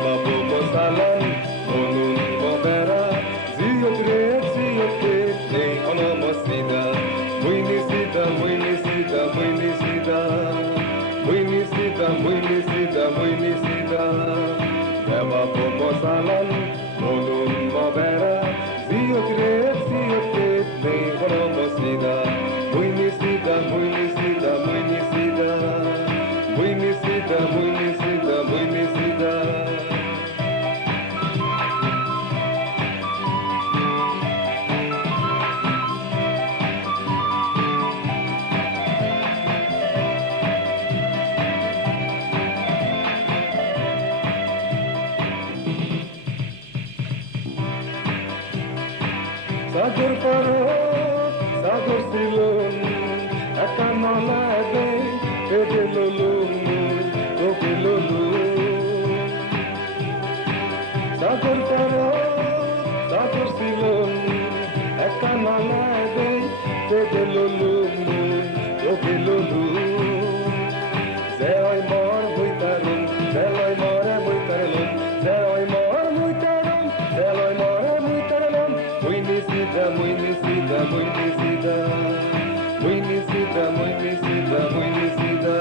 Babu Mosalan, Monun Bobera, Ziot Red, Ziot Red, Nei Onomosida, Muinisida, Muinisida, Muinisida, Muinisida, Muinisida, Muinisida, Babu Mosalan, Monun Bobera, Ziot Red, Ziot Red, Nei Onomosida, Muinisida, Muinisida, Muinisida, Muinisida, Muinisida, Muinisida. Sagur paro, sagur silon, akamala de, pedelulu, obilulu. Sagur paro, sagur silon, akamala de, pedelulu, obilulu. Zeoi mor muitarum, zeloi mora muitarum, zeoi mor muitarum, zeloi mora muitarum. Muinisida, muinisida, muinisida, muinisida, muinisida, muinisida.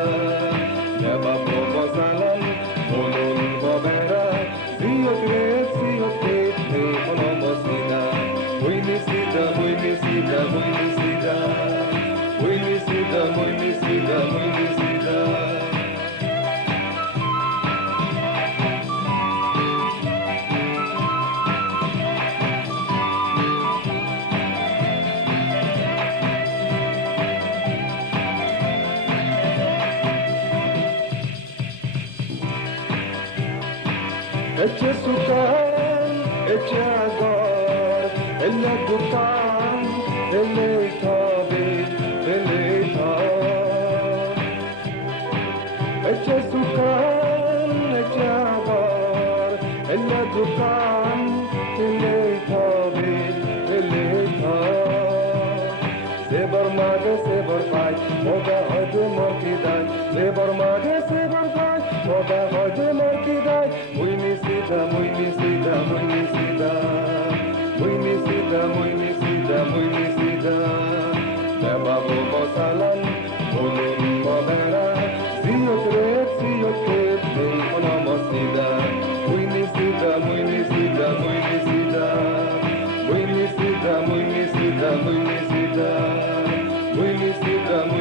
Neba Mosalan, Monun Bobera, Ziot Red, Ziot Red, Nei Onomosida. Muinisida, muinisida, muinisida, muinisida, muinisida, muinisida. Eche sukan, eche agor, elle dukan, elle tabi, elle tar. Eche sukan, eche agor, elle dukan, elle tabi, elle tar. Sebar mage, sebar pai, moga hajde morkidan. Sebar mage, sebar pai, moga hajde morkidan. Muinisida, muinisida, muinisida, muinisida, muinisida, muinisida. Babu Mosalan, Monun Bobera, Ziot Red, Ziot Red, Nei Onomosida. Muinisida, muinisida, muinisida, muinisida, muinisida, muinisida, muinisida, muinisida.